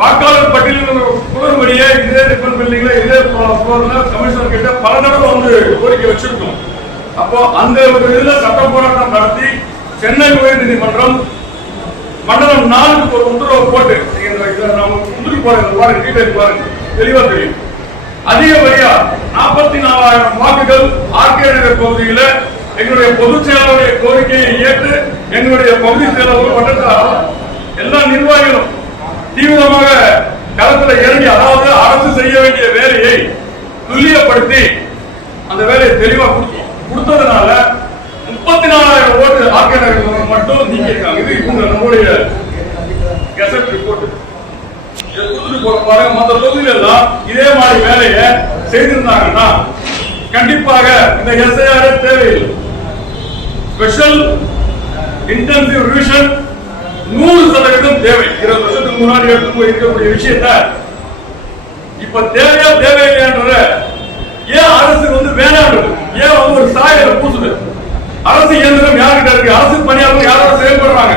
வாக்காளர் பட்டியலில் குளறுபடியே இதே டிஃபன் பில்டிங்ல இதே கமிஷனர் கிட்ட பல தடவை வந்து கோரிக்கை வச்சிருக்கோம். அப்போ அந்த ஒரு இதுல சட்ட போராட்டம் நடத்தி சென்னை உயர் நீதிமன்றம் மண்டலம் 4க்கு ஒரு உத்தரவு போட்டு முந்திரி பாருங்க டீடைல் பாருங்க தெளிவா தெரியும். அதிகப்படியா 44,000 வாக்குகள் ஆர்கே நகர் பகுதியில் எங்களுடைய பொதுச் செயலாளருடைய கோரிக்கையை ஏற்று எங்களுடைய பகுதி செயலாளர் வட்டத்தார் எல்லா நிர்வாகிகளும் தீவிரமாக களத்தில் இறங்கி, அதாவது அரசு செய்ய வேண்டிய வேலையை துல்லியப்படுத்தி அந்த வேலையை தெளிவா கொடுத்ததுனால 34,000 ஓட்டு ஆர்கே நகர் மட்டும் நீக்கிருக்காங்க. இது இவங்க நம்முடைய கெசட் ரிப்போர்ட் பாருங்க. மற்ற தொகுதிகள் எல்லாம் இதே மாதிரி வேலையை செய்திருந்தாங்கன்னா கண்டிப்பாக இந்த எஸ்ஐஆர் தேவையில்லை. ஸ்பெஷல் இன்டென்சிவ் ரிவிஷன் 100% தேவை. 20 வருஷத்துக்கு முன்னாடி எடுத்து போய் இருக்கக்கூடிய விஷயத்த இப்ப தேவையா தேவையில்லையான்ற ஏன் அரசு வந்து வேணாம், ஏன் வந்து ஒரு சாயலை பூசுது? அரசு இயந்திரம் யாருக்கிட்ட இருக்கு? அரசு பணியாளர்கள் யாரோட செயல்படுறாங்க?